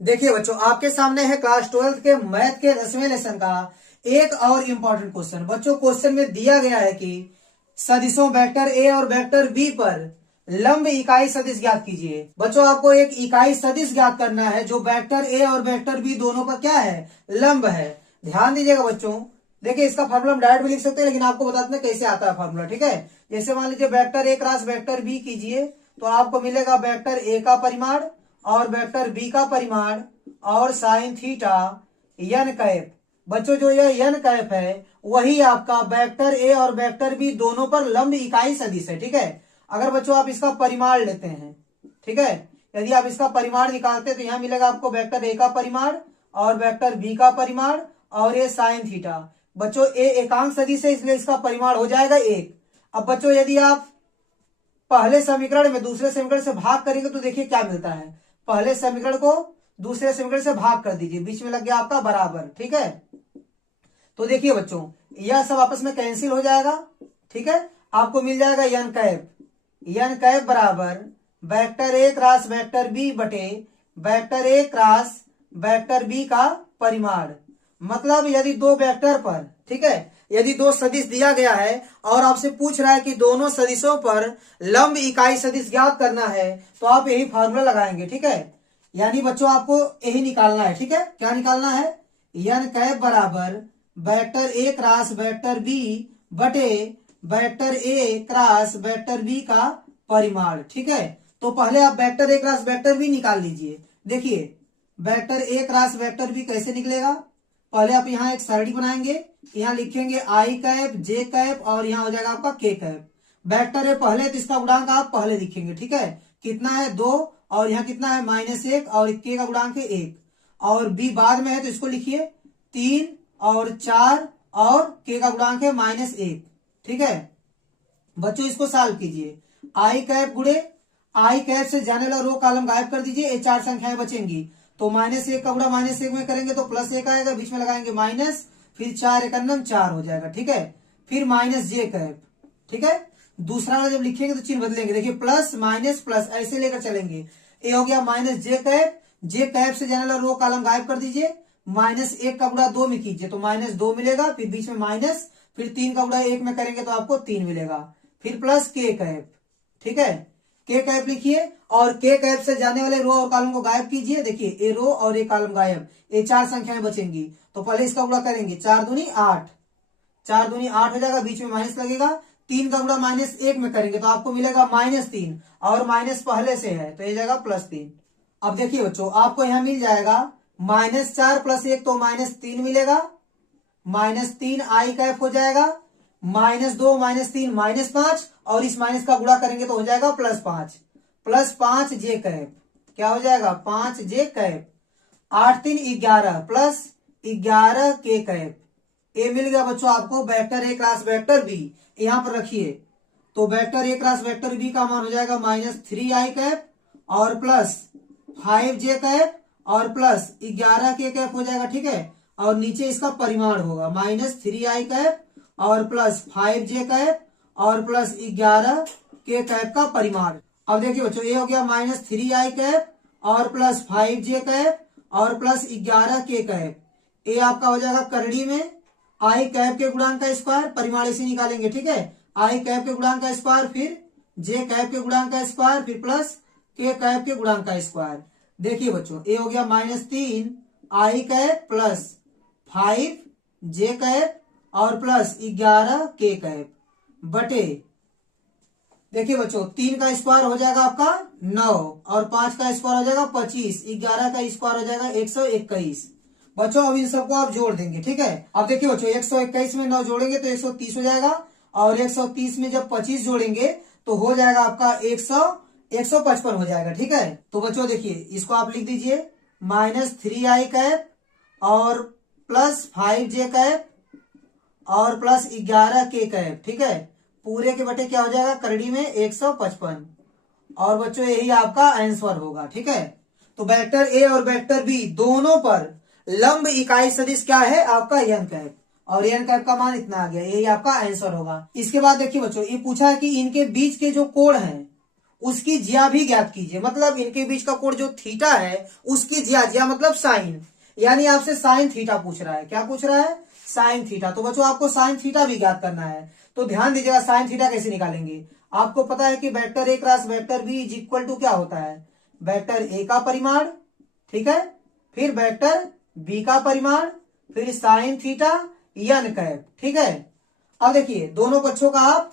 देखिए बच्चों, आपके सामने है क्लास 12th के मैथ के 10वें लेसन का एक और इम्पोर्टेंट क्वेश्चन। बच्चों, क्वेश्चन में दिया गया है कि सदिशों वेक्टर ए और वेक्टर बी पर लंब इकाई सदिश ज्ञात कीजिए। बच्चों, आपको एक इकाई सदिश ज्ञात करना है जो वेक्टर ए और वेक्टर बी दोनों पर क्या है, लंब है। ध्यान दीजिएगा बच्चों। देखिए, इसका फॉर्मूला हम डायरेक्ट भी लिख सकते हैं, लेकिन आपको बता दें कैसे आता है फॉर्मूला। ठीक है, जैसे मान लीजिए vector A cross vector B कीजिए तो आपको मिलेगा वेक्टर ए का परिमाण और वेक्टर बी का परिमाण और साइन थीटा यन कैप। बच्चों, जो यह यन कैप है वही आपका वेक्टर ए और वेक्टर बी दोनों पर लंब इकाई सदिश है। ठीक है, अगर बच्चों आप इसका परिमाण लेते हैं, ठीक है, यदि आप इसका परिमाण निकालते हैं तो यहां मिलेगा आपको वेक्टर ए का परिमाण और वेक्टर बी का परिमाण और ये साइन थीटा। बच्चों, ए एकांक सदिश है इसलिए इसका परिमाण हो जाएगा एक। अब बच्चों, यदि आप पहले समीकरण में दूसरे समीकरण से भाग करेंगे तो देखिए क्या मिलता है। पहले समीकरण को दूसरे समीकरण से भाग कर दीजिए, बीच में लग गया आपका बराबर। ठीक है, तो देखिए बच्चों, यह सब आपस में कैंसिल हो जाएगा। ठीक है, आपको मिल जाएगा यन कैप बराबर vector A cross vector B बटे vector A cross vector B का परिमाण। मतलब यदि दो वेक्टर पर, ठीक है, यदि दो सदिश दिया गया है और आपसे पूछ रहा है कि दोनों सदिशों पर लंब इकाई सदिश ज्ञात करना है तो आप यही फार्मूला लगाएंगे। ठीक है, यानी बच्चों आपको यही निकालना है। ठीक है, क्या निकालना है, यन कैप बराबर vector A cross vector B बटे vector A cross vector B का परिमाण। ठीक है, तो पहले आप vector A cross vector B निकाल लीजिए। देखिए, vector A cross vector B कैसे निकलेगा। पहले आप यहाँ एक सरणी बनाएंगे, यहाँ लिखेंगे आई कैप जे कैप और यहाँ हो जाएगा आपका के कैप। वेक्टर है पहले तो इसका गुणांक आप पहले लिखेंगे। ठीक है, कितना है 2 और यहाँ कितना है -1 और के का गुणांक है 1 और बी बाद में है तो इसको लिखिए 3 और 4 और के का गुणांक है -1। ठीक है बच्चों, इसको सॉल्व कीजिए। आई कैप गुणे आई कैप से जाने वाला रो कॉलम गायब कर दीजिए, ये 4 संख्याएं बचेंगी। तो -1 का गुणा -1 में करेंगे तो +1 आएगा, बीच में लगाएंगे माइनस, फिर 4 एकन्नम 4 हो जाएगा। ठीक है, फिर -j कैप। ठीक है, दूसरा वाला जब लिखेंगे तो चिन्ह बदलेंगे। देखिए प्लस माइनस प्लस ऐसे लेकर चलेंगे। ये हो गया -j कैप। जे कैप से जाने वाला रो कॉलम गायब कर दीजिए। -1 का गुणा 2 में कीजिए तो -2 मिलेगा, फिर बीच में माइनस, फिर 3 का गुणा 1 में करेंगे तो आपको 3 मिलेगा, फिर प्लस के कैप। ठीक है, के कैप लिखिए और के कैप से जाने वाले रो और कॉलम को गायब कीजिए। देखिए ए रो और ए कॉलम गायब, ये 4 संख्याएं बचेंगी। तो पहले इसका गुणा करेंगे, 4 दूनी 8, 4 दूनी 8 हो जाएगा, बीच में माइनस लगेगा। 3 का गुणा -1 में करेंगे तो आपको मिलेगा -3 और माइनस पहले से है तो ये जाएगा +3। अब देखिए बच्चों, आपको यहाँ मिल जाएगा -4 + 1 तो -3 मिलेगा, -3 आई कैप हो जाएगा, -2 -3 -5 और इस माइनस का गुणा करेंगे तो हो जाएगा +5 जे कैप। क्या हो जाएगा 5 जे कैप। 8 3 11 प्लस 11 के कैप। ए मिल गया बच्चों आपको vector A cross vector B. यहां पर रखिए तो vector A cross vector B का मान हो जाएगा -3 आई कैप और +5 जे कैप और +11 के कैप हो जाएगा। ठीक है, और नीचे इसका परिमाण होगा -3 आई कैप और +5 जे कैप और +11 के कैप का परिमाण। अब देखिए बच्चों, ये हो गया -3 आई कैप और +5 जे कैप और +11 के कैप। ये आपका हो जाएगा करड़ी में आई कैप के गुणांक का स्क्वायर, परिमाण इसे निकालेंगे। ठीक है, आई कैप के गुणांक का स्क्वायर, फिर जे कैप के गुणांक का स्क्वायर, फिर प्लस के कैप के गुणांक का स्क्वायर। देखिए बच्चों, ये हो गया -3 आई कैप +5 जे कैप और +11 के कैप बटे, देखिए बच्चों 3 का स्क्वायर हो जाएगा आपका 9 और 5 का स्क्वायर हो जाएगा 25, 11 का स्क्वायर हो जाएगा 121। बच्चों अब इन सबको आप जोड़ देंगे। ठीक है, अब देखिए बच्चों 121 में 9 जोड़ेंगे तो 130 हो जाएगा और 130 में जब 25 जोड़ेंगे तो हो जाएगा आपका 155 हो जाएगा। ठीक है, तो बच्चों देखिए इसको आप लिख दीजिए -3 आई कैप और +5 जे कैप और +11 के कैप। ठीक है, पूरे के बटे क्या हो जाएगा करड़ी में 155 और बच्चों यही आपका आंसर होगा। ठीक है, तो वेक्टर ए और वेक्टर बी दोनों पर लंब इकाई सदिश क्या है आपका यन कैप और यन कैप का मान इतना आ गया, यही आपका आंसर होगा। इसके बाद देखिए बच्चों, ये पूछा है कि इनके बीच के जो कोण हैं उसकी ज्या भी ज्ञात कीजिए। मतलब इनके बीच का कोण जो थीटा है उसकी ज्या, ज्या मतलब साइन, यानी आपसे साइन थीटा पूछ रहा है। क्या पूछ रहा है? Sine theta. तो बच्चों आपको साइन थीटा भी ज्ञात करना है। तो ध्यान दीजिएगा साइन थीटा कैसे निकालेंगे। आपको पता है कि vector A cross vector B is equal to क्या होता है? वेक्टर ए का परिमाण, ठीक है, फिर वेक्टर बी का परिमाण, फिर साइन थीटा एन कैप, ठीक है। अब देखिए दोनों पक्षों का आप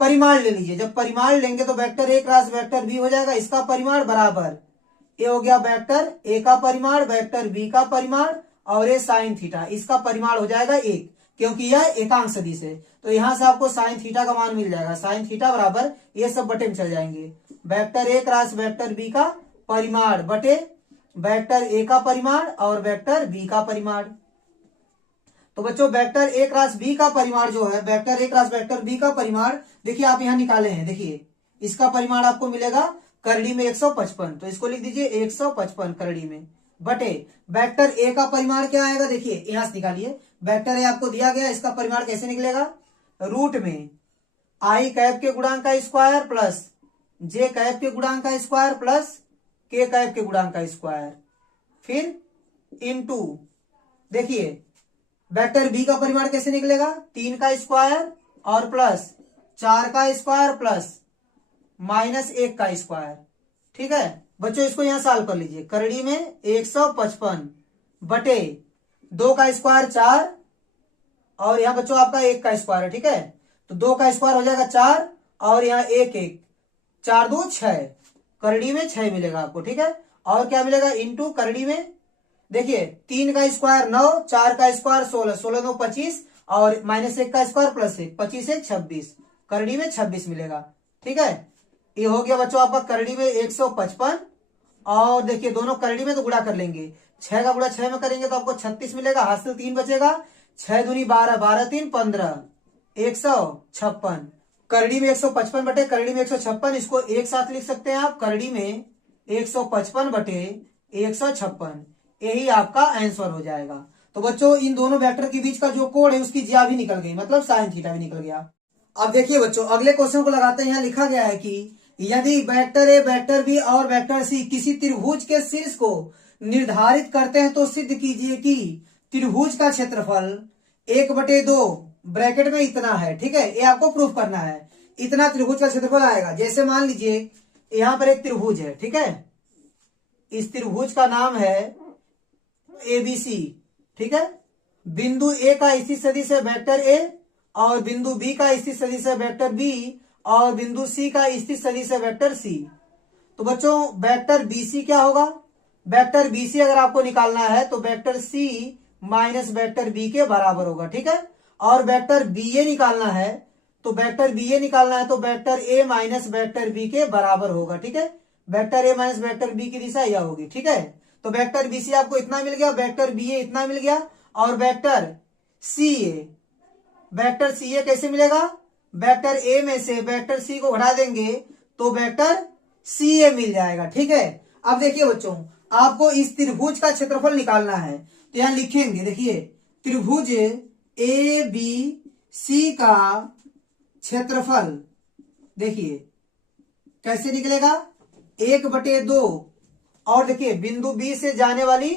परिमाण ले लीजिए। जब परिमाण लेंगे तो vector A cross vector B हो जाएगा, इसका परिमाण बराबर ये हो गया वेक्टर ए का परिमाण, वेक्टर बी का परिमाण और ये साइन थीटा, इसका परिमाण हो जाएगा 1, क्योंकि यह एकांक सदिश है। तो यहां से आपको साइन थीटा का मान मिल जाएगा। साइन थीटा बराबर ये सब बटे में चल जाएंगे, vector A cross vector B का परिमाण बटे वेक्टर ए का परिमाण और वेक्टर बी का परिमाण। तो बच्चों वेक्टर ए क्रॉस बी का परिमाण जो है, vector A cross vector B का परिमाण देखिए आप यहां निकाले हैं। देखिए इसका परिमाण आपको मिलेगा करड़ी में 155, तो इसको लिख दीजिए 155 करड़ी में बटे वेक्टर ए का परिमाण क्या आएगा? देखिए यहां से निकालिए, वेक्टर ए आपको दिया गया, इसका परिमाण कैसे निकलेगा? रूट में आई कैप के गुणांक का स्क्वायर प्लस जे कैप के गुणांक का स्क्वायर प्लस के कैप के गुणांक का स्क्वायर, फिर इनटू देखिए वेक्टर बी का परिमाण कैसे निकलेगा? 3 का स्क्वायर और प्लस 4 का स्क्वायर प्लस माइनस 1 का स्क्वायर, ठीक है। बच्चों इसको यहां सॉल्व कर लीजिए, करड़ी में 155 बटे 2 का स्क्वायर 4 और यहाँ बच्चों आपका 1 का स्क्वायर है, ठीक है। तो 2 का स्क्वायर हो जाएगा 4 और यहाँ 1 1, 4 2 6, करड़ी में 6 मिलेगा आपको, ठीक है। और क्या मिलेगा? इंटू करड़ी में देखिए 3 का स्क्वायर 9, 4 का स्क्वायर 16, 16 9 25 और माइनस 1 का स्क्वायर प्लस 1, 25 1 26, करड़ी में 26 मिलेगा, ठीक है। ये हो गया बच्चों आपका करड़ी में 155 और देखिए दोनों करड़ी में तो गुणा कर लेंगे, 6 का गुणा 6 में करेंगे तो आपको 36 मिलेगा, हाथ से 3 बचेगा, 6 दूनी 12, 12 3 15, 156, करड़ी में 155 बटे करड़ी में 156, इसको एक साथ लिख सकते हैं आप, करड़ी में 155 बटे 156, यही आपका आंसर हो जाएगा। तो बच्चों इन दोनों वेक्टर के बीच का जो कोण है उसकी ज्या भी निकल गई, मतलब साइन थीटा भी निकल गया। अब देखिए बच्चों अगले क्वेश्चन को लगाते हैं। यहाँ लिखा गया है कि यदि वेक्टर ए वेक्टर बी और वेक्टर सी किसी त्रिभुज के शीर्ष को निर्धारित करते हैं तो सिद्ध कीजिए कि त्रिभुज का क्षेत्रफल 1/2 ब्रैकेट में इतना है, ठीक है। ये आपको प्रूफ करना है, इतना त्रिभुज का क्षेत्रफल आएगा। जैसे मान लीजिए यहां पर एक त्रिभुज है, ठीक है, इस त्रिभुज का नाम है एबीसी, ठीक है। बिंदु ए का स्थित सदिश है वेक्टर ए और बिंदु बी का स्थित सदिश है वेक्टर बी और बिंदु सी का स्थित सदिश है वेक्टर सी। तो बच्चों वेक्टर बीसी क्या होगा? वेक्टर बीसी अगर आपको निकालना है तो vector C minus vector B के बराबर होगा, ठीक है। और वेक्टर बीए निकालना है तो वेक्टर बीए निकालना है तो vector A minus vector B के बराबर होगा, ठीक है। Vector A minus vector B की दिशा यह होगी, ठीक है। तो वेक्टर बीसी आपको इतना मिल गया, वेक्टर बीए इतना मिल गया और वेक्टर सीए कैसे मिलेगा? वेक्टर ए में से वेक्टर सी को घटा देंगे तो वेक्टर सीए मिल जाएगा, ठीक है। अब देखिए बच्चों आपको इस त्रिभुज का क्षेत्रफल निकालना है तो यहां लिखेंगे, देखिए त्रिभुज ए बी सी का क्षेत्रफल देखिए कैसे निकलेगा? 1/2 और देखिए बिंदु बी से जाने वाली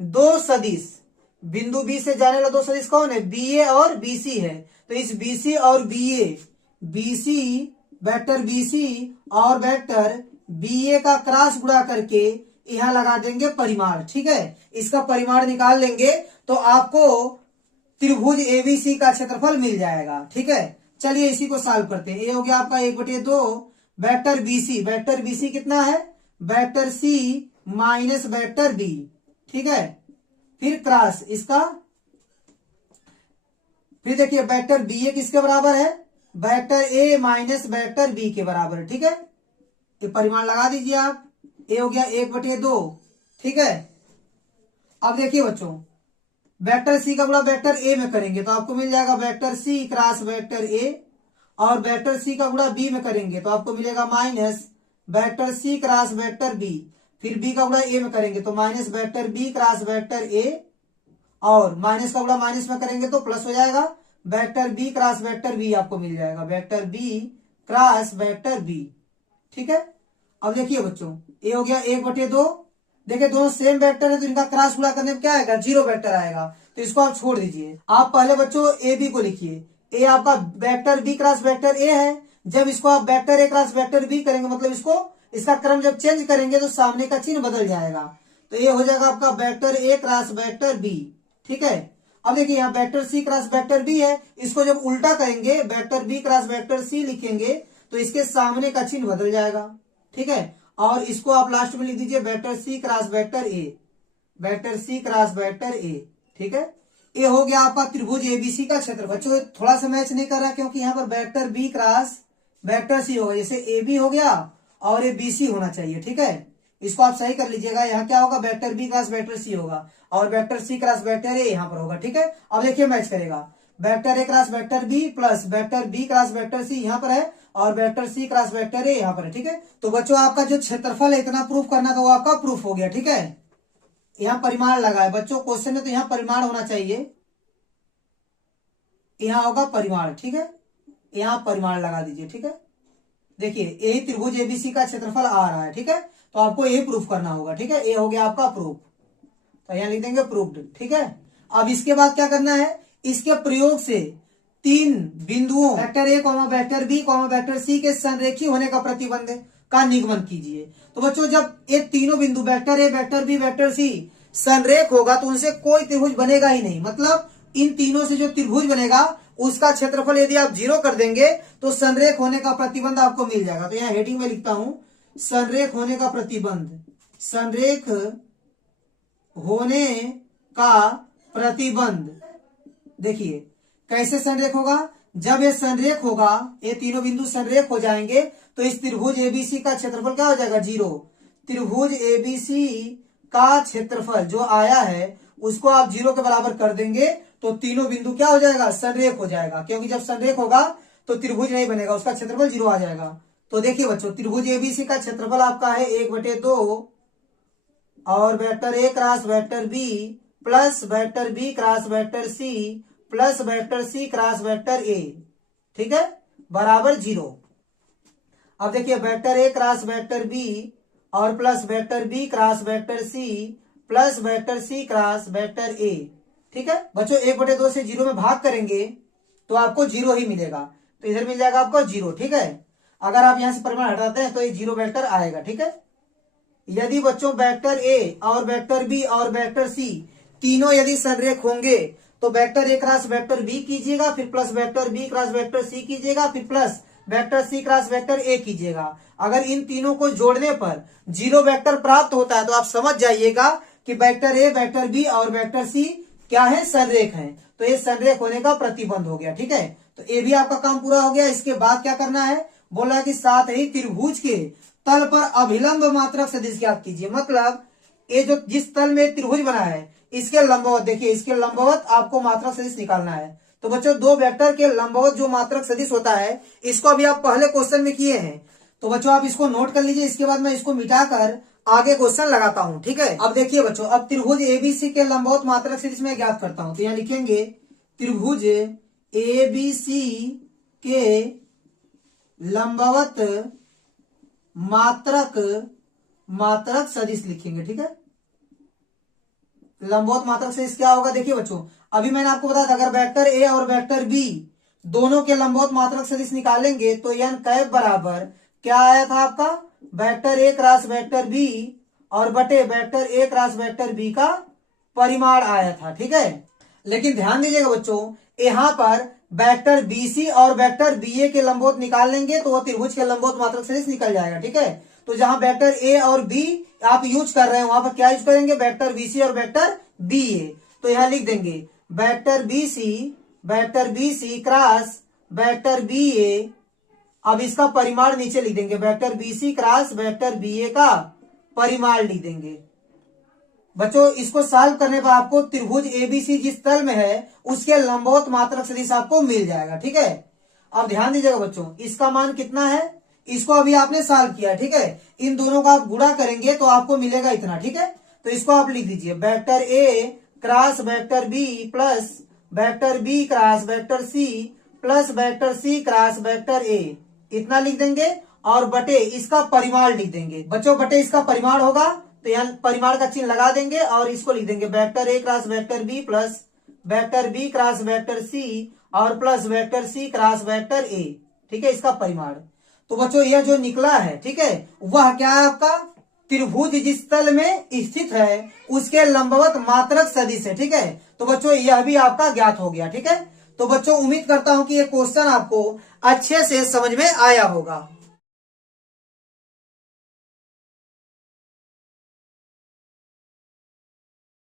दो सदिश, बिंदु बी से जाने वाला दो सदिश कौन है? बीए और बीसी है। तो इस बीसी और बीए, बीसी वेक्टर बीसी और वेक्टर बीए का क्रॉस गुणा करके यहां लगा देंगे परिमाण, ठीक है। इसका परिमाण निकाल लेंगे तो आपको त्रिभुज एबीसी का क्षेत्रफल मिल जाएगा, ठीक है। चलिए इसी को सॉल्व करते हैं। ये हो गया आपका 1/2 वेक्टर बीसी कितना है? Vector C minus vector B, ठीक है। फिर क्रॉस इसका, फिर देखिए वेक्टर बी ए किसके बराबर है? Vector A minus vector B के बराबर, ठीक है। ये परिमाण लगा दीजिए आप, ए हो गया 1/2, ठीक है। अब देखिए बच्चों वेक्टर सी का गुणा वेक्टर ए में करेंगे तो आपको मिल जाएगा vector C cross vector A और वेक्टर सी का गुणा बी में करेंगे तो आपको मिलेगा minus vector C cross vector B, फिर बी का गुणा ए में करेंगे तो minus vector B cross vector A और माइनस का गुणा माइनस में करेंगे तो प्लस हो जाएगा, vector B cross vector B आपको मिल जाएगा, vector B cross vector B, ठीक है। अब देखिए बच्चों, ए हो गया 1/2। देखिए दोनों सेम वेक्टर है तो इनका क्रॉस गुणा करने में क्या आएगा, 0 वेक्टर आएगा, तो इसको आप छोड़ दीजिए। आप पहले बच्चों ए बी को लिखिए। ए आपका vector B cross vector A है। जब इसको आप vector A cross vector B करेंगे, मतलब इसको इसका क्रम जब चेंज करेंगे तो सामने का चिन्ह बदल जाएगा, तो ये हो जाएगा आपका vector A cross vector B. ठीक है। अब देखिए यहाँ vector C cross vector B है, इसको जब उल्टा करेंगे vector B cross vector C लिखेंगे तो इसके सामने का चिन्ह बदल जाएगा। ठीक है। और इसको आप लास्ट में लिख दीजिए vector C cross vector A, vector C cross vector A. ठीक है। ये हो गया आपका त्रिभुज एबीसी का क्षेत्र। बच्चों थोड़ा सा मैच नहीं कर रहा क्योंकि यहाँ पर vector B cross vector C होगा, जैसे ए बी हो गया और ये बी सी होना चाहिए। ठीक है। इसको आप सही कर लीजिएगा। यहाँ क्या होगा, vector B cross vector C होगा और vector C cross vector A यहाँ पर होगा। ठीक है। अब देखिए मैच करेगा, vector A cross vector B plus vector B cross vector C यहाँ पर है और vector C cross vector A यहाँ पर है। ठीक है। तो बच्चों आपका जो क्षेत्रफल है इतना प्रूफ करना था वो आपका प्रूफ हो गया। ठीक है। यहाँ परिमाण लगा है बच्चों क्वेश्चन में, तो यहाँ परिमाण होना चाहिए, यहाँ होगा परिमाण। ठीक है। यहाँ परिमाण लगा दीजिए। ठीक है। देखिए यही त्रिभुज एबीसी का क्षेत्रफल आ रहा है। ठीक है। तो आपको यही प्रूफ करना होगा। ठीक है। ये हो गया आपका प्रूफ, तो यहाँ लिख देंगे प्रूफ्ड। ठीक है। अब इसके बाद क्या करना है, इसके प्रयोग से 3 बिंदुओं vector A vector B vector C के संरेखी होने का प्रतिबंध का निगमन कीजिए। तो बच्चों जब ये तीनों बिंदु vector A vector B vector C संरेख होगा तो उनसे कोई त्रिभुज बनेगा ही नहीं। मतलब इन तीनों से जो त्रिभुज बनेगा उसका क्षेत्रफल यदि आप 0 कर देंगे तो संरेख होने का प्रतिबंध आपको मिल जाएगा। तो यहाँ हेडिंग में लिखता हूं संरेख होने का प्रतिबंध, संरेख होने का प्रतिबंध। देखिए कैसे संरेख होगा, जब ये संरेख होगा, ये तीनों बिंदु संरेख हो जाएंगे तो इस त्रिभुज एबीसी का क्षेत्रफल क्या हो जाएगा, 0। त्रिभुज एबीसी का क्षेत्रफल जो आया है उसको आप 0 के बराबर कर देंगे तो तीनों बिंदु क्या हो जाएगा, संरेख हो जाएगा। क्योंकि जब संरेख होगा तो त्रिभुज नहीं बनेगा, उसका क्षेत्रफल 0 आ जाएगा। तो देखिए बच्चों त्रिभुज एबीसी का क्षेत्रफल आपका है 1/2 और vector A cross vector B plus vector B cross vector C plus vector C cross vector A. ठीक है, बराबर 0। अब देखिए vector A cross vector B और plus vector B cross vector C plus vector C cross vector A. ठीक है बच्चों, 1/2 से 0 में भाग करेंगे तो आपको 0 ही मिलेगा, तो इधर मिल जाएगा आपको 0। ठीक है। अगर आप यहां से परिमाण हटाते हैं तो ये 0 वेक्टर आएगा। ठीक है। यदि बच्चों वेक्टर ए और वेक्टर बी और वेक्टर सी तीनों यदि संरेख होंगे तो vector A cross vector B कीजिएगा, फिर plus vector B cross vector C कीजिएगा, फिर plus vector C cross vector A कीजिएगा। अगर इन तीनों को जोड़ने पर 0 वेक्टर प्राप्त होता है तो आप समझ जाइएगा कि वेक्टर ए वेक्टर बी और वेक्टर सी क्या है, संरेख है। तो ये संरेख होने का प्रतिबंध हो गया। ठीक है। तो ये भी आपका काम पूरा हो गया। इसके बाद क्या करना है, बोला कि साथ ही त्रिभुज के तल पर अभिलंब मात्रक सदिश ज्ञात कीजिए। मतलब ये जो जिस तल में त्रिभुज बना है इसके लंबवत, देखिए इसके लंबवत आपको मात्रक सदिश निकालना है। तो बच्चों 2 वेक्टर के लंबवत जो मात्रक सदिश होता है इसको अभी आप पहले क्वेश्चन में किए हैं, तो बच्चों आप इसको नोट कर लीजिए। इसके बाद मैं इसको मिटाकर आगे क्वेश्चन लगाता हूं। ठीक है। अब देखिए बच्चों, अब त्रिभुज एबीसी के लंबवत मात्रक सदिश में ज्ञात करता हूं। तो यहाँ लिखेंगे त्रिभुज एबीसी के लंबवत मात्रक सदिश लिखेंगे। ठीक है। लंबवत मात्रक सदिश क्या होगा, देखिए बच्चों अभी मैंने आपको बताया था अगर वेक्टर ए और वेक्टर बी दोनों के लंबवत मात्रक सदिश निकालेंगे तो n कैप बराबर क्या आया था आपका, vector A cross vector B और बटे vector A cross vector B का परिमाण आया था। ठीक है। लेकिन ध्यान दीजिएगा बच्चों, यहाँ पर वेक्टर बीसी और वेक्टर बीए के लंबवत निकाल लेंगे तो वो त्रिभुज के लंबवत मात्रक सदिश निकल जाएगा। ठीक है। तो जहां वेक्टर ए और बी आप यूज कर रहे हैं वहां पर क्या यूज करेंगे, वेक्टर बीसी और वेक्टर बीए। तो यहां लिख देंगे vector BC cross vector BA. अब इसका परिमाण नीचे लिख देंगे, vector BC cross vector BA का परिमाण लिख देंगे। बच्चों इसको सॉल्व करने पर आपको त्रिभुज एबीसी जिस तल में है उसके लंबवत मात्रक सदिश आपको मिल जाएगा। ठीक है। अब ध्यान दीजिएगा बच्चों, इसका मान कितना है, इसको अभी आपने सॉल्व किया। ठीक है। इन दोनों का आप गुणा करेंगे तो आपको मिलेगा इतना। ठीक है। तो इसको आप लिख दीजिए vector A cross vector B plus vector B cross vector C plus vector C cross vector A, इतना लिख देंगे। और बटे इसका परिमाण लिख देंगे। बच्चों बटे इसका परिमाण होगा तो यहाँ परिमाण का चिन्ह लगा देंगे और इसको लिख देंगे vector A cross vector B plus vector B cross vector C और plus vector C cross vector A. ठीक है, इसका परिमाण। तो बच्चों यह जो निकला है, ठीक है, वह क्या है आपका त्रिभुज जिस तल में स्थित है उसके लंबवत मात्रक सदिश है। ठीक है, तो बच्चों यह भी आपका ज्ञात हो गया। ठीक है, तो बच्चों उम्मीद करता हूं कि ये क्वेश्चन आपको अच्छे से समझ में आया होगा।